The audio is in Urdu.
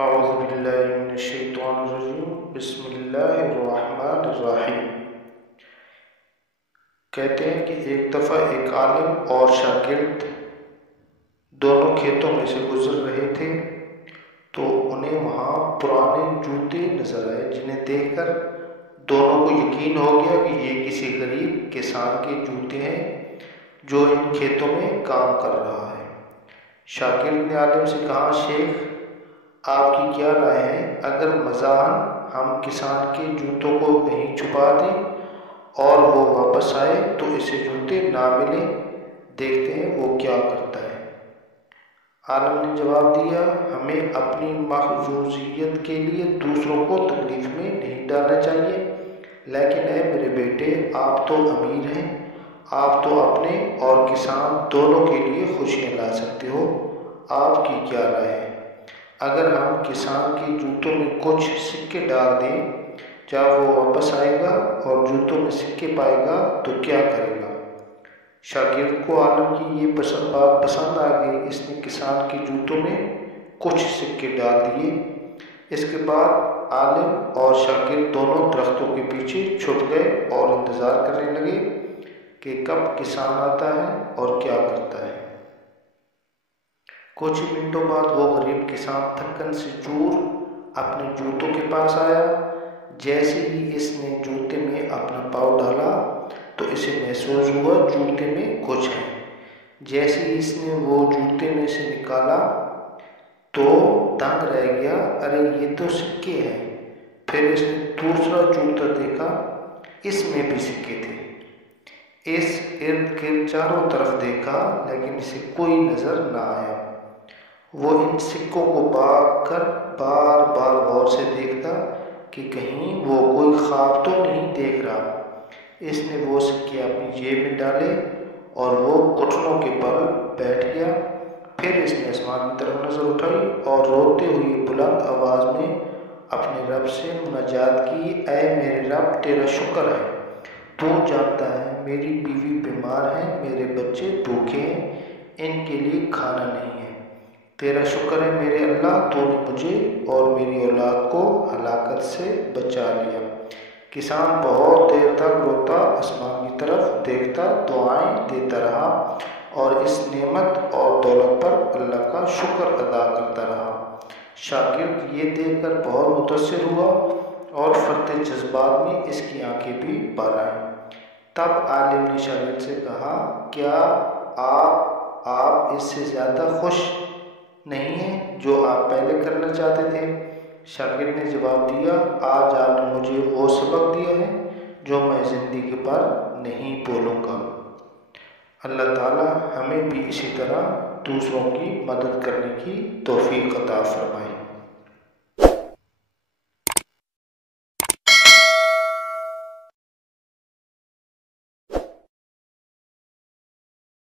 اعوذ باللہ من الشیطان الرجیم بسم اللہ الرحمن الرحیم۔ کہتے ہیں کہ ایک دفعہ ایک عالم اور شاگرد دونوں کھیتوں میں سے گزر رہے تھے تو انہیں وہاں پرانے جوتے نظر آئے، جنہیں دیکھ کر دونوں کو یقین ہو گیا کہ یہ کسی غریب کسان کے جوتے ہیں جو ان کھیتوں میں کام کر رہا ہے۔ شاگرد نے عالم سے کہا، شیخ آپ کی کیا رائے ہے؟ اگر مزاحاً ہم کسان کے جوتوں کو کہیں چھپا دیں اور وہ واپس آئے تو اسے جوتے نہ ملیں، دیکھتے ہیں وہ کیا کرتا ہے۔ عالم نے جواب دیا، ہمیں اپنی محظوظیت کے لیے دوسروں کو تکلیف میں نہیں ڈالنا چاہیے، لیکن اے میرے بیٹے، آپ تو امیر ہیں، آپ تو اپنے اور کسان دونوں کے لیے خوشیاں لا سکتے ہو، آپ کی کیا رائے ہے؟ اگر ہم کسان کے جوتوں میں کچھ سکے ڈال دیں، کیا وہ واپس آئے گا اور جوتوں میں سکے پائے گا تو کیا کرے گا؟ شاگرد کو عالم کی یہ بات پسند آ گئی، اس نے کسان کے جوتوں میں کچھ سکے ڈال دیے۔ اس کے بعد عالم اور شاگرد دونوں درختوں کے پیچھے چھپ گئے اور انتظار کرنے لگے کہ کب کسان آتا ہے اور کیا کرتا ہے۔ کچھ منٹوں بعد وہ غریب کسان تھکن سے چور اپنے جوتوں کے پاس آیا۔ جیسے ہی اس نے جوتے میں اپنا پاؤں ڈالا تو اسے محسوس ہوا جوتے میں کچھ ہے۔ جیسے ہی اس نے وہ جوتے میں سے نکالا تو دنگ رہ گیا، ارے یہ تو سکے ہیں۔ پھر اس نے دوسرا جوتا دیکھا، اس میں بھی سکے تھے۔ اس ارد گرد چاروں طرف دیکھا لیکن اسے کوئی نظر نہ آیا۔ وہ ان سکوں کو بھاگ کر بار بار غور سے دیکھتا کہ کہیں وہ کوئی خواب تو نہیں دیکھ رہا۔ اس نے وہ سکے اپنی جیب میں ڈالے اور وہ گھٹنوں کے بل بیٹھ گیا۔ پھر اس نے آسمان کی طرف نظر اٹھائی اور روتے ہوئے بلند آواز میں اپنے رب سے مناجات کی، اے میرے رب، تیرا شکر ہے، تو جانتا ہے میری بیوی بیمار ہے، میرے بچے بھوکے ہیں، ان کے لیے کھانا نہیں ہے۔ تیرا شکر ہے میرے اللہ، تو نے مجھے اور میری اولاد کو ہلاکت سے بچا لیا۔ کسان بہت دیر تک روتا آسمان کی طرف دیکھتا، دعائیں دیتا رہا اور اس نعمت اور دولت پر اللہ کا شکر ادا کرتا رہا۔ شاگرد یہ دیکھ کر بہت متاثر ہوا اور فرط جذبات میں اس کی آنکھیں بھی بھر آئیں۔ تب عالم نے شاگرد سے کہا، کیا آپ اس سے زیادہ خوش نہیں ہیں جو آپ پہلے کرنا چاہتے تھے؟ شاگرد نے جواب دیا، آج آپ نے مجھے وہ سبق دیا ہے جو میں زندگی پر نہیں بھولوں گا۔ اللہ تعالی ہمیں بھی اسی طرح دوسروں کی مدد کرنے کی توفیق عطا فرمائے۔